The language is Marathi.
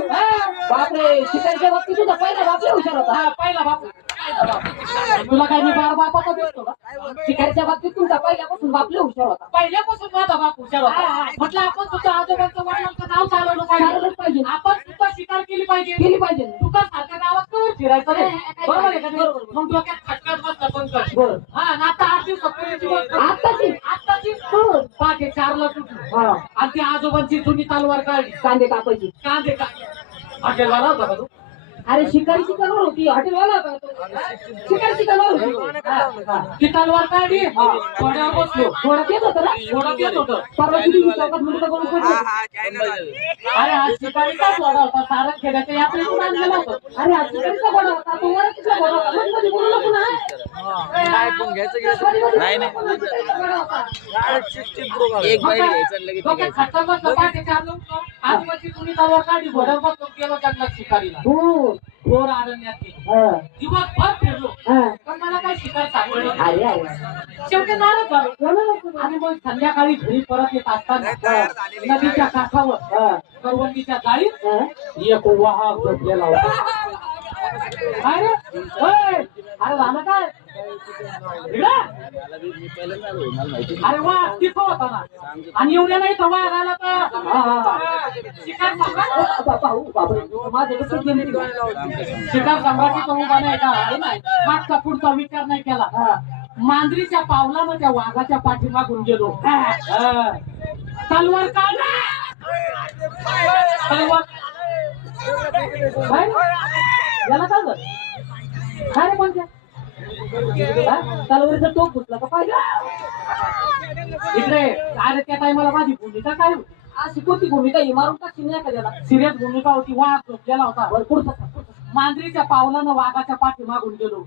बापरे शिकारीच्या बाबतीत तुझा पहिला बाप लय हुशार होता. हा, पहिला बाप. तुला काही मी बार बापाचा दिसतो का? शिकारीच्या बाबतीत तुमचा पहिल्यापासून बाप लय हुशार होता. पहिल्यापासून माझा बाप हुशार होता. म्हटलं आपण सुद्धा आजोबांचं वडिलांचं नाव चालवलं चालवलंच पाहिजे. आपण सुद्धा शिकार केली पाहिजे. केली पाहिजे. दुकान सारख्या गावात कवर फिरायचं नाही. बरोबर आहे का नाही? बरोबर. मग डोक्यात खटकाच बसला पंकज. बरं. हा ना, आता 8 दिवसापूर्वीची गोष्ट. आत्ताची पहाटे 4ला उठलो. हा आणि ती आजोबांची जुनी तलवार काढली. कांदे कापायची. कांदे का हॉटेलवाला होता का तू? अरे शिकारीची तलवार होती. हॉटेलवाला होता तो. शिकारीची तलवार होती. हा. ती तलवार काढली. घोड्यावर बसलो. घोड्यात येत होतं ना? घोड्यात येत होतं. परवा किती चौकात मुलगा करून पडलो. अरे आज शिकारीचाच घोडा होता. सारं खेड्याच्या यात्रेतून आणलेला होता. अरे आज शिकारीचा घोडा होता. तो वरतीचा घोडा होता. मध्ये बोलू नको ना. काय पण घ्यायचं नाही एक बाईट घ्यायचं लगेच डोक्यात खटका बसला. पहाटे 4ला उठलो. आजोबाची जुनी तलवार काढली. घोड्यावर बसलो. गेलो जंगलात शिकारीला. हो. घोर अरण्यात गेलो. हा. दिवसभर फिरलो. हा. पण मला काही शिकार सापडलं नाही. अरे अरे शेवटी नाराज झालो. आणि मग संध्याकाळी घरी परत येत असताना नदीच्या काठावर करवंदीच्या जाळीत एक वाघ झोपलेला होता. अरे अरे झालं काय? अरे वा तिथं होता ना. आणि एवढ्या नाही तर वाघ आला तर शिकार शिकार सम्राटीचा उभा नाही का? मागचा पुढचा विचार नाही केला. मांजरीच्या पावलानं त्या वाघाच्या पाठीमागून गेलो. तलवार काढला. तलवार याला काय झालं? काय रे कोणत्या तलवारीचा टोक फुटला का पाहिजे? इकडे अरे त्या टायमाला माझी भूमिका काय होती? अशी कोणती भूमिका ही मारून टाकशील नाही का त्याला? सिरियस भूमिका होती. वाघ झोपलेला होता. भरपूर मांजरीच्या पावलानं वाघाच्या पाठीमागून गेलो.